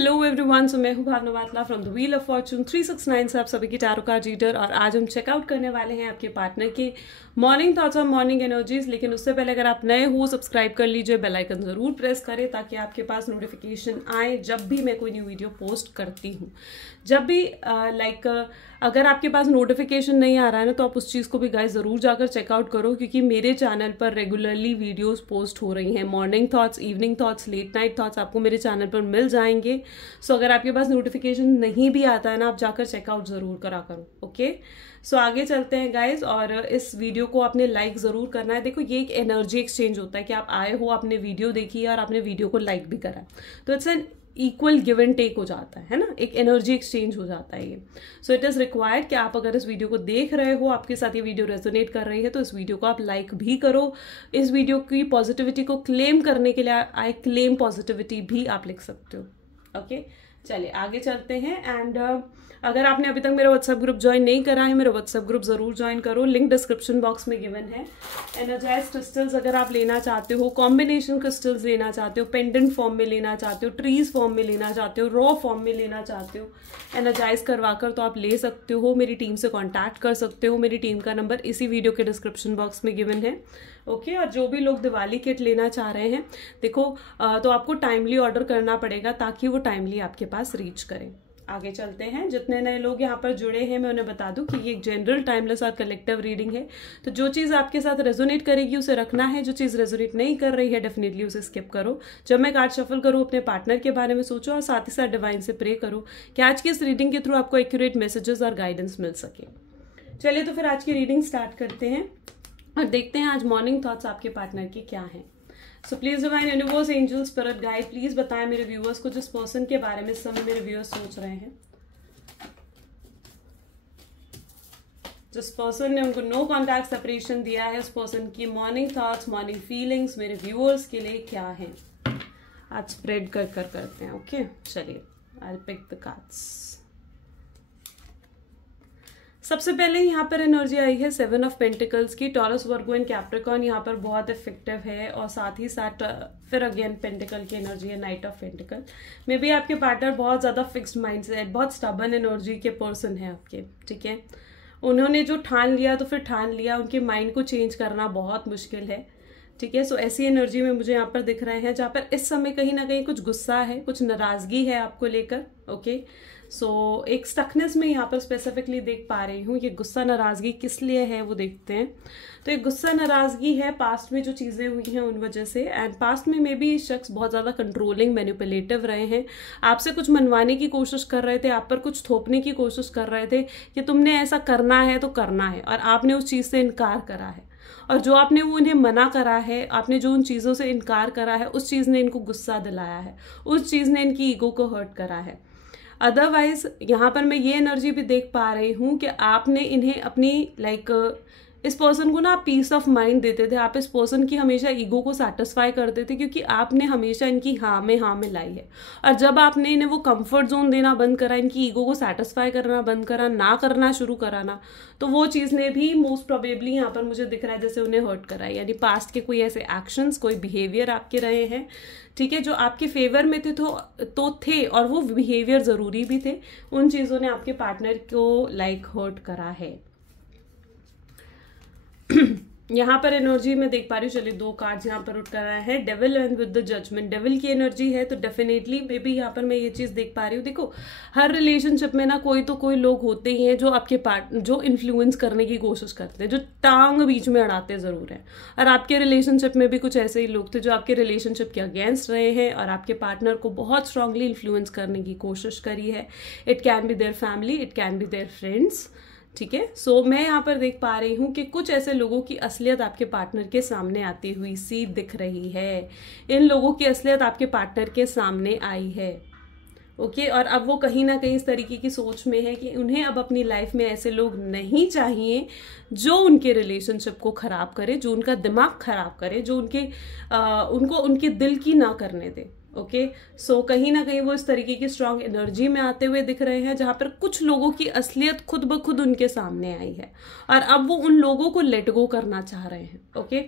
Hello everyone, सो मैं हूं भावना वाटला from the wheel of Fortune 369 से आप सभी की टैरो कार्ड रीडर। और आज हम चेकआउट करने वाले हैं आपके पार्टनर के मॉर्निंग थॉट्स और मॉर्निंग एनर्जीज। लेकिन उससे पहले अगर आप नए हो, सब्सक्राइब कर लीजिए, बेल आइकन जरूर प्रेस करें ताकि आपके पास नोटिफिकेशन आए जब भी मैं कोई न्यू वीडियो पोस्ट करती हूँ। जब भी अगर आपके पास नोटिफिकेशन नहीं आ रहा है ना, तो आप उस चीज़ को भी गाइस ज़रूर जाकर चेकआउट करो, क्योंकि मेरे चैनल पर रेगुलरली वीडियोस पोस्ट हो रही हैं। Morning thoughts, evening thoughts, late night thoughts आपको मेरे चैनल पर मिल जाएंगे। सो अगर आपके पास नोटिफिकेशन नहीं भी आता है ना, आप जाकर चेकआउट ज़रूर करा करो। ओके, सो आगे चलते हैं गाइज। और इस वीडियो को आपने लाइक ज़रूर करना है। देखो, ये एक एनर्जी एक्सचेंज होता है कि आप आए हो, आपने वीडियो देखी है और आपने वीडियो को लाइक भी करा, तो it's an equal give and take हो जाता है ना, एक एनर्जी एक्सचेंज हो जाता है ये। सो इट इज़ रिक्वायर्ड कि आप अगर इस वीडियो को देख रहे हो, आपके साथ ये वीडियो रेजोनेट कर रही है, तो इस वीडियो को आप लाइक भी करो। इस वीडियो की पॉजिटिविटी को क्लेम करने के लिए आई क्लेम पॉजिटिविटी भी आप लिख सकते हो। ओके, चलिए आगे चलते हैं। एंड अगर आपने अभी तक मेरा व्हाट्सएप ग्रुप ज्वाइन नहीं करा है, मेरा व्हाट्सएप ग्रुप जरूर ज्वाइन करो, लिंक डिस्क्रिप्शन बॉक्स में गिवन है। एनर्जाइज क्रिस्टल्स अगर आप लेना चाहते हो, कॉम्बिनेशन क्रिस्टल्स लेना चाहते हो, पेंडेंट फॉर्म में लेना चाहते हो, ट्रीज फॉर्म में लेना चाहते हो, रॉ फॉर्म में लेना चाहते हो एनर्जाइज करवाकर, तो आप ले सकते हो। मेरी टीम से कॉन्टैक्ट कर सकते हो। मेरी टीम का नंबर इसी वीडियो के डिस्क्रिप्शन बॉक्स में गिवन है। ओके, और जो भी लोग दिवाली किट लेना चाह रहे हैं, देखो तो आपको टाइमली ऑर्डर करना पड़ेगा ताकि वो टाइमली आपके पास रीच करें। आगे चलते हैं। जितने नए लोग यहाँ पर जुड़े हैं, मैं उन्हें बता दूं कि ये एक जनरल, टाइमलेस और कलेक्टिव रीडिंग है। तो जो चीज़ आपके साथ रेजोनेट करेगी उसे रखना है, जो चीज़ रेजोनेट नहीं कर रही है डेफिनेटली उसे स्किप करो। जब मैं कार्ड शफल करूँ, अपने पार्टनर के बारे में सोचो और साथ ही साथ डिवाइन से प्रे करो कि आज की इस रीडिंग के थ्रू आपको एक्यूरेट मैसेजेस और गाइडेंस मिल सके। चलिए तो फिर आज की रीडिंग स्टार्ट करते हैं और देखते हैं आज मॉर्निंग थॉट्स आपके पार्टनर के क्या हैं। So please divine universe, angel, spirit guide, please बताएं मेरे व्यूअर्स को जिस पर्सन के बारे में इस समय मेरे व्यूअर्स सोच रहे हैं, जिस पर्सन ने उनको नो कॉन्टैक्ट सेपरेशन दिया है, उस पर्सन की मॉर्निंग थॉट्स, मॉर्निंग फीलिंग्स मेरे व्यूअर्स के लिए क्या है। आज स्प्रेड कर करते हैं। ओके, चलिए आई पिक द कार्ड्स। सबसे पहले यहाँ पर एनर्जी आई है 7 ऑफ पेंटिकल्स की। टॉरस, वर्गो एंड कैप्रिकॉर्न यहाँ पर बहुत इफेक्टिव है। और साथ ही साथ फिर अगेन पेंटिकल की एनर्जी है, night of pentacle. May be आपके पार्टनर बहुत ज़्यादा फिक्स्ड माइंड से, बहुत स्टबर्न एनर्जी के पर्सन है आपके, ठीक है। उन्होंने जो ठान लिया तो फिर ठान लिया, उनके माइंड को चेंज करना बहुत मुश्किल है, ठीक है। सो ऐसी एनर्जी में मुझे यहाँ पर दिख रहे हैं जहाँ पर इस समय कहीं ना कहीं कुछ गुस्सा है, कुछ नाराजगी है आपको लेकर। ओके, सो एक स्टकनेस में यहाँ पर स्पेसिफिकली देख पा रही हूँ। ये गुस्सा नाराजगी किस लिए है वो देखते हैं। तो एक गुस्सा नाराजगी है पास्ट में जो चीज़ें हुई हैं उन वजह से। एंड पास्ट में मे बी शख्स बहुत ज़्यादा कंट्रोलिंग, मैनिपुलेटिव रहे हैं, आपसे कुछ मनवाने की कोशिश कर रहे थे, आप पर कुछ थोपने की कोशिश कर रहे थे कि तुमने ऐसा करना है तो करना है, और आपने उस चीज़ से इनकार करा है। और जो आपने वो इन्हें मना करा है, आपने जो उन चीज़ों से इनकार करा है, उस चीज़ ने इनको गुस्सा दिलाया है, उस चीज़ ने इनकी ईगो को हर्ट करा है। अदरवाइज यहाँ पर मैं ये एनर्जी भी देख पा रही हूँ कि आपने इन्हें अपनी इस पर्सन को ना आप पीस ऑफ माइंड देते थे, आप इस पर्सन की हमेशा ईगो को सेटिस्फाई करते थे, क्योंकि आपने हमेशा इनकी हाँ में लाई है। और जब आपने इन्हें वो कंफर्ट जोन देना बंद करा, इनकी ईगो को सेटिस्फाई करना बंद करा, ना करना शुरू कराना, तो वो चीज़ ने भी मोस्ट प्रोबेबली यहाँ पर मुझे दिख रहा है जैसे उन्हें हर्ट करा है। यानी पास्ट के कोई ऐसे एक्शंस, कोई बिहेवियर आपके रहे हैं, ठीक है, जो आपके फेवर में थे तो थे, और वो बिहेवियर ज़रूरी भी थे, उन चीज़ों ने आपके पार्टनर को हर्ट करा है। यहाँ पर एनर्जी में देख पा रही हूँ, चलिए 2 कार्ड्स यहाँ पर उठ कर आए हैं, devil and with the judgement. Devil की एनर्जी है, तो डेफिनेटली मे बी यहाँ पर मैं ये चीज़ देख पा रही हूँ। देखो, हर रिलेशनशिप में ना कोई लोग होते ही हैं जो आपके जो इन्फ्लुएंस करने की कोशिश करते हैं, जो टांग बीच में अड़ाते ज़रूर हैं। और आपके रिलेशनशिप में भी कुछ ऐसे ही लोग थे जो आपके रिलेशनशिप के अगेंस्ट रहे हैं और आपके पार्टनर को बहुत स्ट्रांगली इन्फ्लुएंस करने की कोशिश करी है। It can be their family, it can be their friends, ठीक है। सो मैं यहाँ पर देख पा रही हूँ कि कुछ ऐसे लोगों की असलियत आपके पार्टनर के सामने आती हुई सी दिख रही है। इन लोगों की असलियत आपके पार्टनर के सामने आई है। ओके, और अब वो कहीं ना कहीं इस तरीके की सोच में है कि उन्हें अब अपनी लाइफ में ऐसे लोग नहीं चाहिए जो उनके रिलेशनशिप को खराब करे, जो उनका दिमाग खराब करे, जो उनको उनके दिल की ना करने दे। ओके, सो कहीं ना कहीं वो इस तरीके की स्ट्रांग एनर्जी में आते हुए दिख रहे हैं जहां पर कुछ लोगों की असलियत खुद ब खुद उनके सामने आई है और अब वो उन लोगों को लेट गो करना चाह रहे हैं। ओके,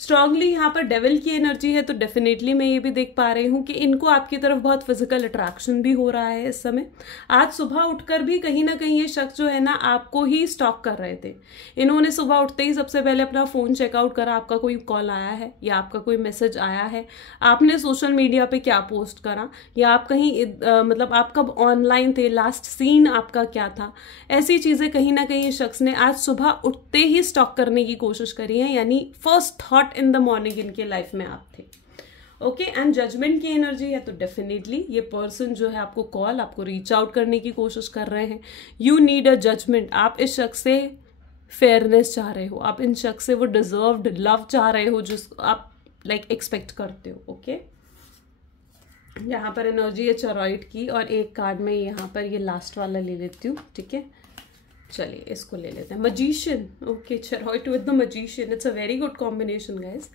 स्ट्रांगली यहाँ पर डेविल की एनर्जी है, तो डेफिनेटली मैं ये भी देख पा रही हूँ कि इनको आपकी तरफ बहुत फिजिकल अट्रैक्शन भी हो रहा है इस समय। आज सुबह उठकर भी कहीं ना कहीं ये शख्स जो है ना आपको ही स्टॉक कर रहे थे। इन्होंने सुबह उठते ही सबसे पहले अपना फोन चेकआउट करा, आपका कोई कॉल आया है या आपका कोई मैसेज आया है, आपने सोशल मीडिया पे क्या पोस्ट करा, या आप कहीं मतलब आप कब ऑनलाइन थे, लास्ट सीन आपका क्या था, ऐसी चीजें कहीं ना कहीं इस शख्स ने आज सुबह उठते ही स्टॉक करने की कोशिश करी है, यानी first thought in the morning इनके लाइफ में आप थे। ओके, एंड जजमेंट की एनर्जी है, तो डेफिनेटली ये पर्सन जो है आपको कॉल, आपको रीच आउट करने की कोशिश कर रहे हैं। यू नीड अ जजमेंट, आप इस शख्स से फेयरनेस चाह रहे हो, आप इन शख्स से वो डिजर्व्ड लव चाह रहे हो जो आप लाइक एक्सपेक्ट करते हो। ओके, यहाँ पर एनर्जी है चेरॉइड की, और एक कार्ड में यहाँ पर ये लास्ट वाला ले लेती हूँ। ठीक है, चलिए इसको ले लेते हैं, magician. Okay, chariot with the magician, it's a very good combination guys.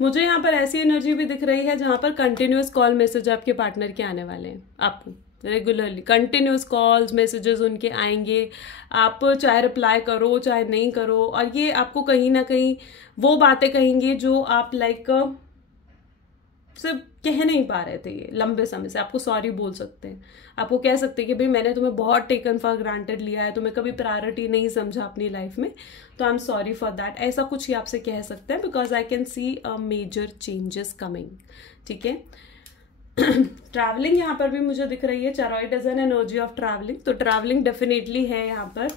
मुझे यहाँ पर ऐसी एनर्जी भी दिख रही है जहाँ पर कंटिन्यूअस कॉल मैसेज आपके पार्टनर के आने वाले हैं, आपको रेगुलरली कंटिन्यूअस कॉल्स मैसेजेस उनके आएंगे, आप चाहे रिप्लाई करो चाहे नहीं करो, और ये आपको कहीं ना कहीं वो बातें कहेंगे जो आप लाइक सिर्फ कह नहीं पा रहे थे ये लंबे समय से। आपको सॉरी बोल सकते हैं, आपको कह सकते हैं कि भाई मैंने तुम्हें बहुत टेकन फॉर ग्रांटेड लिया है, तुम्हें कभी प्रायोरिटी नहीं समझा अपनी लाइफ में, तो I am sorry for that, ऐसा कुछ ही आपसे कह सकते हैं, because I can see a major changes coming. ठीक है, ट्रैवलिंग यहाँ पर भी मुझे दिख रही है, chariot is an energy of travelling, तो ट्रैवलिंग डेफिनेटली है यहाँ पर।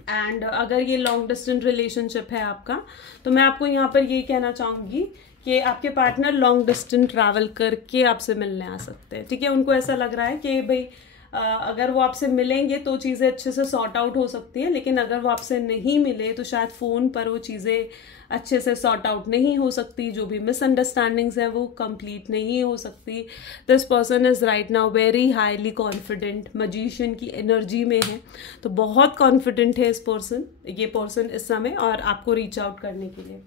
एंड अगर ये लॉन्ग डिस्टेंस रिलेशनशिप है आपका, तो मैं आपको यहाँ पर ये कहना चाहूंगी कि आपके पार्टनर लॉन्ग डिस्टेंस ट्रैवल करके आपसे मिलने आ सकते हैं। ठीक है, उनको ऐसा लग रहा है कि भाई अगर वो आपसे मिलेंगे तो चीज़ें अच्छे से सॉर्ट आउट हो सकती हैं, लेकिन अगर वो आपसे नहीं मिले तो शायद फ़ोन पर वो चीज़ें अच्छे से सॉर्ट आउट नहीं हो सकती, जो भी मिसअंडरस्टैंडिंग्स है वो कंप्लीट नहीं हो सकती। This person is right now very highly confident, magician की एनर्जी में है, तो बहुत कॉन्फिडेंट है ये पर्सन इस समय, और आपको रीच आउट करने के लिए।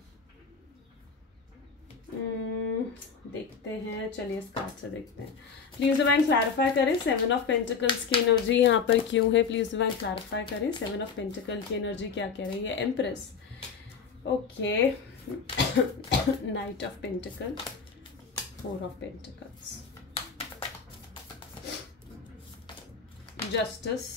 देखते हैं, चलिए इस कार्ड से देखते हैं। प्लीज डिवाइन क्लैरिफाई करें 7 ऑफ पेंटिकल्स की एनर्जी यहाँ पर क्यों है, प्लीज डिवाइन क्लैरिफाई करें 7 ऑफ पेंटिकल की एनर्जी क्या कह रही है। Empress, okay, night of pentacle, 4 of pentacles, justice,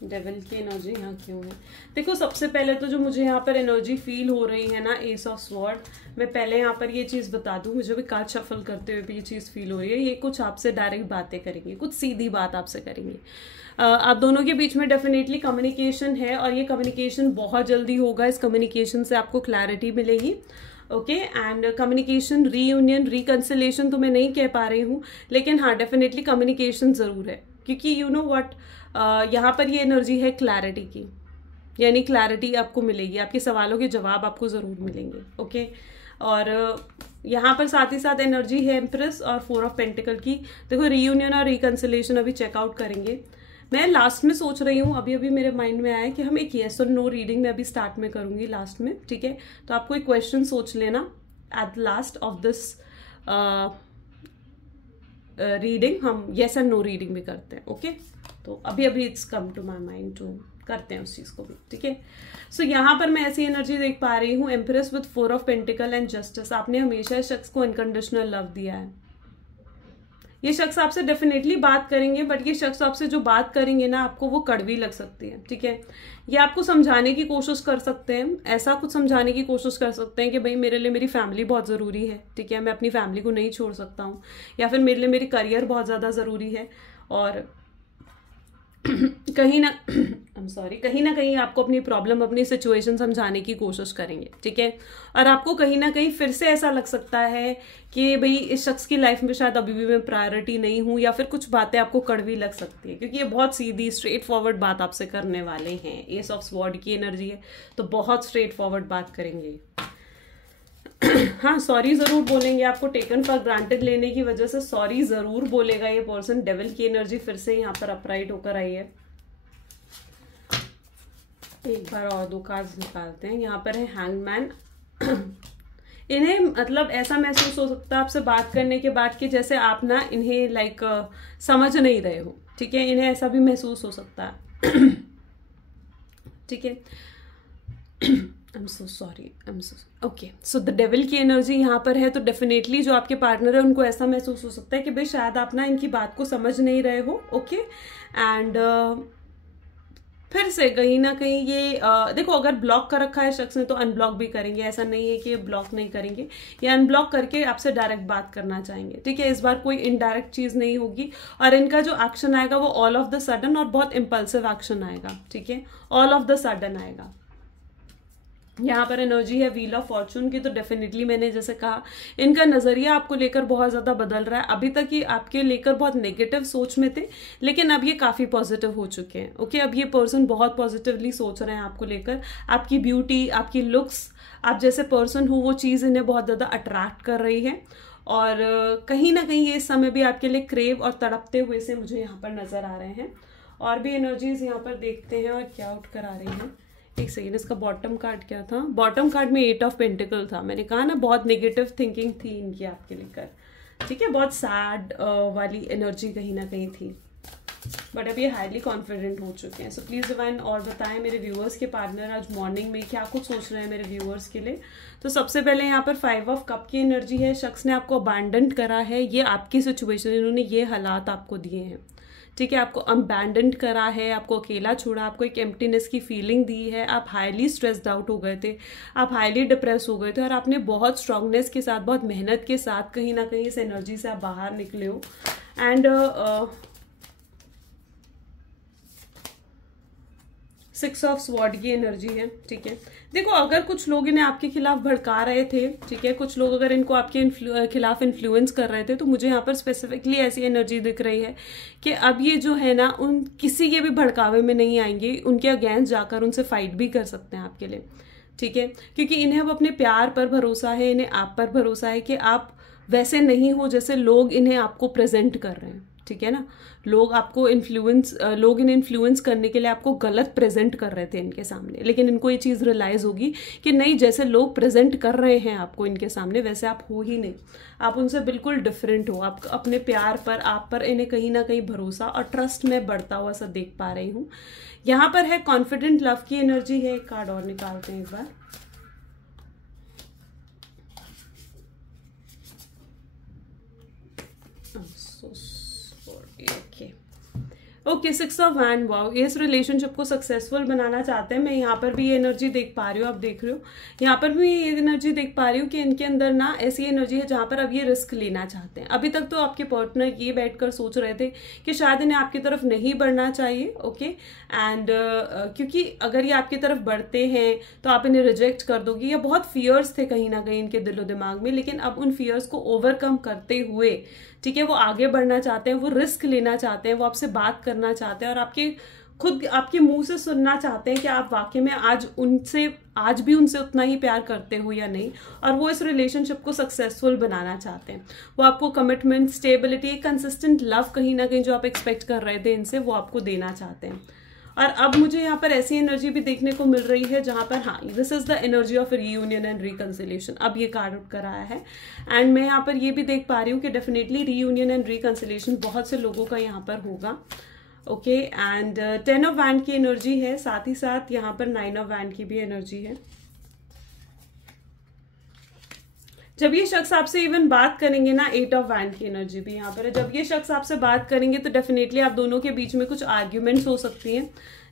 devil की एनर्जी यहाँ क्यों है। देखो, सबसे पहले तो जो मुझे यहाँ पर एनर्जी फील हो रही है ना, एस ऑफ स्वॉर्ड, मैं पहले यहाँ पर ये चीज़ बता दूँ, मुझे भी कार्ड शफल करते हुए भी ये चीज़ फील हो रही है, ये कुछ आपसे डायरेक्ट बातें करेंगे, कुछ सीधी बात आपसे करेंगे। आप दोनों के बीच में डेफिनेटली कम्युनिकेशन है, और ये कम्युनिकेशन बहुत जल्दी होगा, इस कम्युनिकेशन से आपको क्लैरिटी मिलेगी। Okay, and communication, reunion, reconciliation तो मैं नहीं कह पा रही हूँ, लेकिन हाँ डेफिनेटली कम्युनिकेशन ज़रूर है, क्योंकि यू नो व्हाट, यहाँ पर ये एनर्जी है क्लैरिटी की, यानी क्लैरिटी आपको मिलेगी, आपके सवालों के जवाब आपको ज़रूर मिलेंगे। ओके, और यहाँ पर साथ ही साथ एनर्जी है एम्प्रेस और 4 ऑफ पेंटिकल की। देखो, रीयूनियन और रिकंसिलेशन अभी चेकआउट करेंगे। मैं लास्ट में सोच रही हूँ, अभी मेरे माइंड में आया है कि हम एक येस और नो रीडिंग में अभी स्टार्ट में करूँगी लास्ट में। ठीक है, तो आपको एक क्वेश्चन सोच लेना at last of this reading, हम येस एंड नो रीडिंग भी करते हैं। ओके, तो अभी it's come to my mind to करते हैं उस चीज को भी। ठीक है, सो यहाँ पर मैं ऐसी एनर्जी देख पा रही हूँ, empress with 4 of pentacle and justice. आपने हमेशा इस शख्स को अनकंडीशनल लव दिया है, ये शख्स आपसे डेफिनेटली बात करेंगे, बट ये शख्स आपसे जो बात करेंगे ना, आपको वो कड़वी लग सकती है। ठीक है, ये आपको समझाने की कोशिश कर सकते हैं, ऐसा कुछ समझाने की कोशिश कर सकते हैं कि भाई मेरे लिए मेरी फैमिली बहुत ज़रूरी है। ठीक है, मैं अपनी फैमिली को नहीं छोड़ सकता हूँ, या फिर मेरे लिए मेरी करियर बहुत ज़्यादा ज़रूरी है, और कहीं ना कहीं आपको अपनी प्रॉब्लम, अपनी सिचुएशन समझाने की कोशिश करेंगे। ठीक है, और आपको कहीं ना कहीं फिर से ऐसा लग सकता है कि भाई इस शख्स की लाइफ में शायद अभी भी मैं प्रायोरिटी नहीं हूं, या फिर कुछ बातें आपको कड़वी लग सकती है, क्योंकि ये बहुत सीधी स्ट्रेट फॉरवर्ड बात आपसे करने वाले हैं। एस ऑफ स्वॉर्ड की एनर्जी है, तो बहुत स्ट्रेट फॉरवर्ड बात करेंगे। हाँ, सॉरी जरूर बोलेंगे, आपको टेकन फॉर ग्रांटेड लेने की वजह से सॉरी जरूर बोलेगा ये पर्सन। डेविल की एनर्जी फिर से यहाँ पर अपराइट होकर आई है। एक बार और 2 कार्ड्स निकालते हैं। यहाँ पर है हैंगमैन। इन्हें मतलब ऐसा महसूस हो सकता है आपसे बात करने के बाद कि जैसे आप ना इन्हें लाइक समझ नहीं रहे हो। ठीक है, इन्हें ऐसा भी महसूस हो सकता है। ठीक है, I am so sorry, I am so okay. So the devil की एनर्जी यहाँ पर है, तो डेफिनेटली जो आपके पार्टनर है उनको ऐसा महसूस हो सकता है कि भाई शायद आप ना इनकी बात को समझ नहीं रहे हो। ओके एंड फिर से कहीं ना कहीं ये देखो, अगर ब्लॉक कर रखा है शख्स ने तो अनब्लॉक भी करेंगे, ऐसा नहीं है कि ये ब्लॉक नहीं करेंगे, ये अनब्लॉक करके आपसे डायरेक्ट बात करना चाहेंगे। ठीक है, इस बार कोई इनडायरेक्ट चीज नहीं होगी और इनका जो एक्शन आएगा वो ऑल ऑफ द सडन और बहुत इम्पल्सिव एक्शन आएगा। ठीक है, ऑल ऑफ द सडन आएगा। यहाँ पर एनर्जी है व्हील ऑफ फॉर्चून की, तो डेफिनेटली मैंने जैसे कहा इनका नजरिया आपको लेकर बहुत ज्यादा बदल रहा है। अभी तक ये आपके लेकर बहुत नेगेटिव सोच में थे, लेकिन अब ये काफी पॉजिटिव हो चुके हैं। ओके, अब ये पर्सन बहुत पॉजिटिवली सोच रहे हैं आपको लेकर। आपकी ब्यूटी, आपकी लुक्स, आप जैसे पर्सन हो वो चीज इन्हें बहुत ज्यादा अट्रैक्ट कर रही है और कहीं ना कहीं ये इस समय भी आपके लिए क्रेव और तड़पते हुए से मुझे यहाँ पर नजर आ रहे हैं। और भी एनर्जीज यहाँ पर देखते हैं और क्या आउट करा रही है। एक सेकेंड, इसका बॉटम कार्ड क्या था? बॉटम कार्ड में 8 ऑफ पेंटिकल था। मैंने कहा ना बहुत नेगेटिव थिंकिंग थी इनकी आपके लेकर। ठीक है, बहुत सैड वाली एनर्जी कहीं ना कहीं थी, बट अब ये हाईली कॉन्फिडेंट हो चुके हैं। सो प्लीज डिवाइन और बताएं मेरे व्यूअर्स के पार्टनर आज मॉर्निंग में क्या कुछ सोच रहे हैं मेरे व्यूअर्स के लिए। तो सबसे पहले यहाँ पर 5 ऑफ कप की एनर्जी है। शख्स ने आपको अबैंडन करा है, ये आपकी सिचुएशन, इन्होंने ये हालात आपको दिए हैं। ठीक है, आपको अबैंडन करा है, आपको अकेला छोड़ा, आपको एक एम्प्टीनेस की फीलिंग दी है। आप हाईली स्ट्रेस्ड आउट हो गए थे, आप हाईली डिप्रेस हो गए थे और आपने बहुत स्ट्रांगनेस के साथ, बहुत मेहनत के साथ कहीं ना कहीं इस एनर्जी से आप बाहर निकले हो। एंड 6 ऑफ स्वॉर्ड की एनर्जी है। ठीक है, देखो अगर कुछ लोग इन्हें आपके खिलाफ भड़का रहे थे, ठीक है, कुछ लोग अगर इनको आपके खिलाफ इन्फ्लुएंस कर रहे थे, तो मुझे यहाँ पर स्पेसिफिकली ऐसी एनर्जी दिख रही है कि अब ये जो है ना उन किसी के भी भड़कावे में नहीं आएंगे, उनके अगेंस्ट जाकर उनसे फाइट भी कर सकते हैं आपके लिए। ठीक है, क्योंकि इन्हें अब अपने प्यार पर भरोसा है, इन्हें आप पर भरोसा है कि आप वैसे नहीं हो जैसे लोग इन्हें आपको प्रेजेंट कर रहे हैं। ठीक है ना, लोग इन्हें इन्फ्लुएंस करने के लिए आपको गलत प्रेजेंट कर रहे थे इनके सामने, लेकिन इनको ये चीज रियलाइज होगी कि नहीं, जैसे लोग प्रेजेंट कर रहे हैं आपको इनके सामने वैसे आप हो ही नहीं, आप उनसे बिल्कुल डिफरेंट हो। आप अपने प्यार पर, आप पर इन्हें कहीं ना कहीं भरोसा और ट्रस्ट में बढ़ता हुआ सा देख पा रही हूँ। यहाँ पर है कॉन्फिडेंट लव की एनर्जी है। एक कार्ड और निकालते हैं एक बार। Okay, 6 of hand. वाओ, इस रिलेशनशिप को सक्सेसफुल बनाना चाहते हैं। मैं यहाँ पर भी ये एनर्जी देख पा रही हूँ, आप देख रहे हो, यहाँ पर भी ये एनर्जी देख पा रही हूँ कि इनके अंदर ना ऐसी एनर्जी है जहाँ पर अब ये रिस्क लेना चाहते हैं। अभी तक तो आपके पार्टनर ये बैठकर सोच रहे थे कि शायद इन्हें आपकी तरफ नहीं बढ़ना चाहिए। ओके एंड क्योंकि अगर ये आपकी तरफ बढ़ते हैं तो आप इन्हें रिजेक्ट कर दोगे, या बहुत फियर्स थे कहीं ना कहीं इनके दिलो दिमाग में, लेकिन अब उन फियर्स को ओवरकम करते हुए, ठीक है, वो आगे बढ़ना चाहते हैं, वो रिस्क लेना चाहते हैं, वो आपसे बात करना चाहते हैं और आपके मुंह से सुनना चाहते हैं कि आप वाकई में आज भी उनसे उतना ही प्यार करते हो या नहीं, और वो इस रिलेशनशिप को सक्सेसफुल बनाना चाहते हैं। वो आपको कमिटमेंट, स्टेबिलिटी, कंसिस्टेंट लव कहीं ना कहीं जो आप एक्सपेक्ट कर रहे थे इनसे, वो आपको देना चाहते हैं। और अब मुझे यहाँ पर ऐसी एनर्जी भी देखने को मिल रही है जहां पर, हाँ, this is the energy of reunion and reconciliation. अब ये कार्ड आउट कराया है एंड मैं यहाँ पर ये भी देख पा रही हूँ कि डेफिनेटली रीयूनियन एंड रिकंसिलिएशन बहुत से लोगों का यहाँ पर होगा। ओके एंड 10 ऑफ वैंड की एनर्जी है, साथ ही साथ यहाँ पर 9 ऑफ वैंड की भी एनर्जी है। जब ये शख्स आपसे इवन बात करेंगे ना, 8 ऑफ वैंड की एनर्जी भी यहाँ पर है। जब ये शख्स आपसे बात करेंगे तो डेफिनेटली आप दोनों के बीच में कुछ आर्ग्यूमेंट्स हो सकती हैं।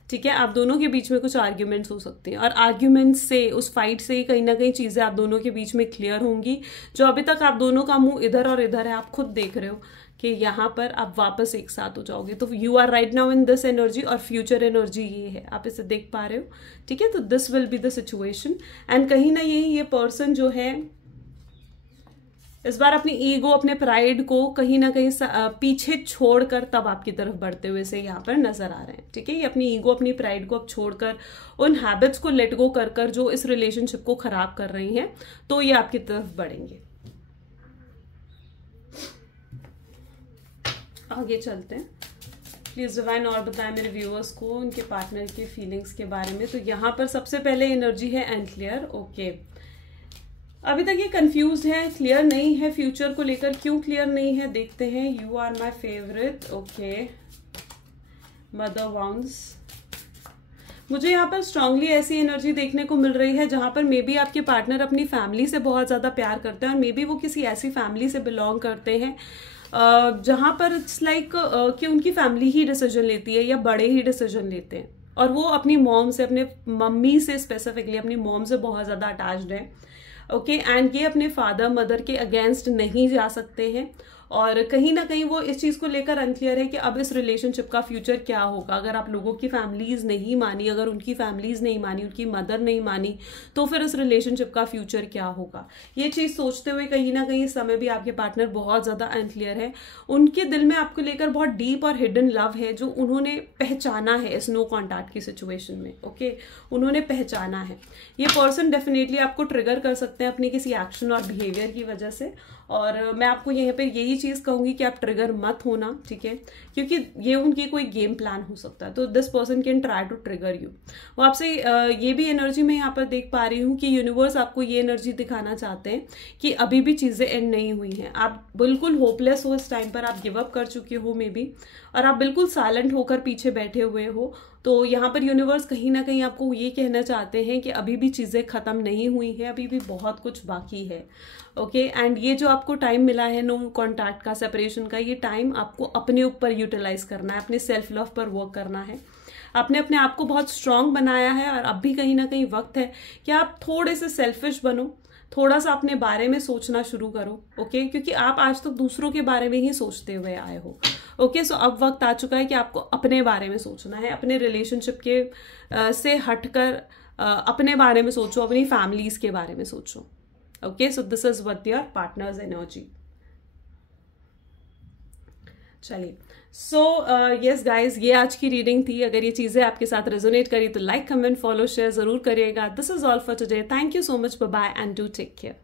ठीक है, आप दोनों के बीच में कुछ आर्ग्यूमेंट्स हो सकती हैं और आर्ग्यूमेंट्स से, उस फाइट से कहीं ना कहीं चीजें आप दोनों के बीच में क्लियर होंगी। जो अभी तक आप दोनों का मुंह इधर और इधर है, आप खुद देख रहे हो कि यहाँ पर आप वापस एक साथ हो जाओगे। तो you are right now in this energy और फ्यूचर एनर्जी ये है, आप इसे देख पा रहे हो। ठीक है, तो this will be the situation and कहीं ना ये पर्सन जो है इस बार अपनी ईगो, अपने प्राइड को कहीं ना कहीं पीछे छोड़कर तब आपकी तरफ बढ़ते हुए से यहाँ पर नजर आ रहे हैं। ठीक है, ये अपनी ईगो, अपनी प्राइड को अब छोड़कर, उन हैबिट्स को लेट गो कर कर जो इस रिलेशनशिप को खराब कर रही हैं, तो ये आपकी तरफ बढ़ेंगे। आगे चलते हैं। प्लीज डिवाइन और बताएं मेरे व्यूअर्स को उनके पार्टनर के फीलिंग्स के बारे में। तो यहाँ पर सबसे पहले एनर्जी है अनक्लियर। ओके, अभी तक ये कंफ्यूज है, क्लियर नहीं है फ्यूचर को लेकर। क्यों क्लियर नहीं है देखते हैं। You are my favourite. Okay, mother wounds. मुझे यहाँ पर स्ट्रांगली ऐसी एनर्जी देखने को मिल रही है जहां पर मे बी आपके पार्टनर अपनी फैमिली से बहुत ज़्यादा प्यार करते हैं और मे बी वो किसी ऐसी फैमिली से बिलोंग करते हैं जहां पर इट्स लाइक कि उनकी फैमिली ही डिसीजन लेती है या बड़े ही डिसीजन लेते हैं और वो अपनी मॉम से, अपने मम्मी से स्पेसिफिकली अपनी मॉम से बहुत ज़्यादा अटैच्ड है। ओके एंड ये अपने फादर मदर के अगेंस्ट नहीं जा सकते हैं और कहीं ना कहीं वो इस चीज़ को लेकर अनक्लियर है कि अब इस रिलेशनशिप का फ्यूचर क्या होगा। अगर आप लोगों की फैमिलीज नहीं मानी, अगर उनकी फैमिलीज नहीं मानी, उनकी मदर नहीं मानी, तो फिर इस रिलेशनशिप का फ्यूचर क्या होगा, ये चीज़ सोचते हुए कहीं ना कहीं इस समय भी आपके पार्टनर बहुत ज़्यादा अनक्लियर है। उनके दिल में आपको लेकर बहुत डीप और हिडन लव है जो उन्होंने पहचाना है इस नो कॉन्टैक्ट की सिचुएशन में। ओके उन्होंने पहचाना है। ये पर्सन डेफिनेटली आपको ट्रिगर कर सकते हैं अपने किसी एक्शन और बिहेवियर की वजह से, और मैं आपको यहाँ पे यही चीज कहूंगी कि आप ट्रिगर मत होना, ठीक है, क्योंकि ये उनकी कोई गेम प्लान हो सकता है। तो this person can try to trigger you. वो आपसे ये भी एनर्जी मैं यहाँ पर देख पा रही हूँ कि यूनिवर्स आपको ये एनर्जी दिखाना चाहते हैं कि अभी भी चीजें एंड नहीं हुई हैं। आप बिल्कुल होपलेस हो इस टाइम पर, आप गिव अप कर चुके हो मे बी, और आप बिल्कुल साइलेंट होकर पीछे बैठे हुए हो। तो यहाँ पर यूनिवर्स कहीं ना कहीं आपको ये कहना चाहते हैं कि अभी भी चीज़ें ख़त्म नहीं हुई हैं, अभी भी बहुत कुछ बाकी है। ओके एंड ये जो आपको टाइम मिला है नो कॉन्टैक्ट का, सेपरेशन का, ये टाइम आपको अपने ऊपर यूटिलाइज करना है, अपने सेल्फ लव पर वर्क करना है। आपने अपने आप को बहुत स्ट्रांग बनाया है और अब भी कहीं ना कहीं वक्त है कि आप थोड़े से सेल्फिश बनो, थोड़ा सा अपने बारे में सोचना शुरू करो। ओके क्योंकि आप आज तक दूसरों के बारे में ही सोचते हुए आए हो। ओके सो अब वक्त आ चुका है कि आपको अपने बारे में सोचना है, अपने रिलेशनशिप के से हटकर अपने बारे में सोचो, अपनी फैमिलीज के बारे में सोचो। Okay so this is what your partners energy. चलिए सो यस गाइज, ये आज की रीडिंग थी। अगर ये चीजें आपके साथ रेजोनेट करी तो लाइक, कमेंट, फॉलो, शेयर जरूर करिएगा। This is all for today. Thank you so much, bye bye and do take care.